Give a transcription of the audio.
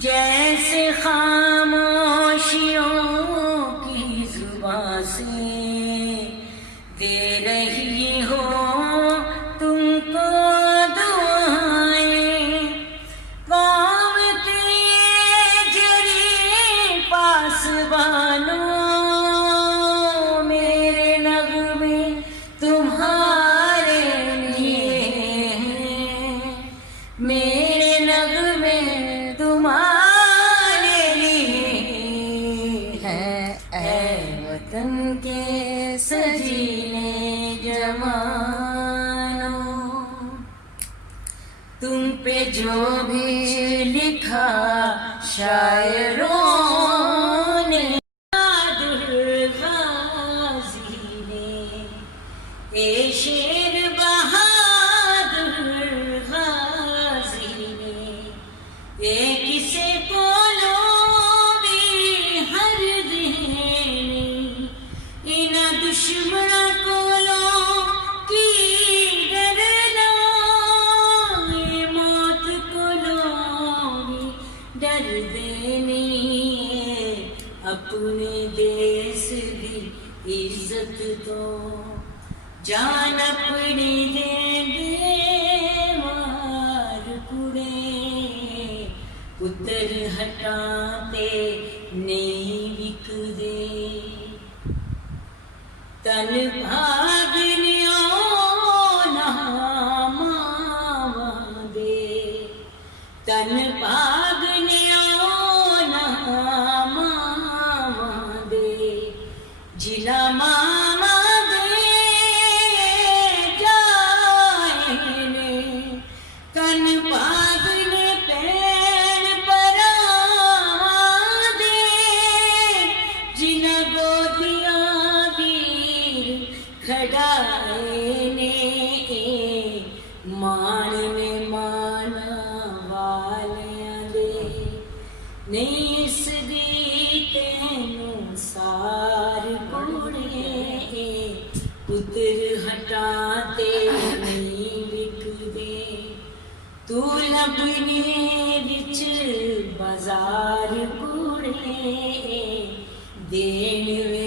जैसे खामोशियों की जुबां से दे रही हो तुमको दुआएं, कौम के जरी पासबानों, मेरे नगमे तुम्हारे लिए हैं, मेरे नगमे तुम्हारे लिए हैं। ऐ वतन के सजीने जवानों, तुम पे जो भी लिखा शायरों ने, बहादुर गाजी ने, ए शेर बहादुर गाजी ने, ए किसे कोलो भी हर देने, इना दुश्मना कोलो की डरना, ये मौत कोलो भी डर देने, अपने देश की इज्जत तो जान अपनी दे दे मार कुड़े, पुत्र हटाते नहीं विकदे, तन भागनिया ना मावा दे, तन भागनिया ना मावा दे, जिला मामा दे जाएने, तन भागने पैर परा दे, जिना गोदिया वीर खड़ाएने, मान ने माना वालियां दे, नहीं इस दी तेनू सार कुड़े, पुत्र हटाते नहीं विकदे, तू लबने विच बाजार कुड़े, देन वे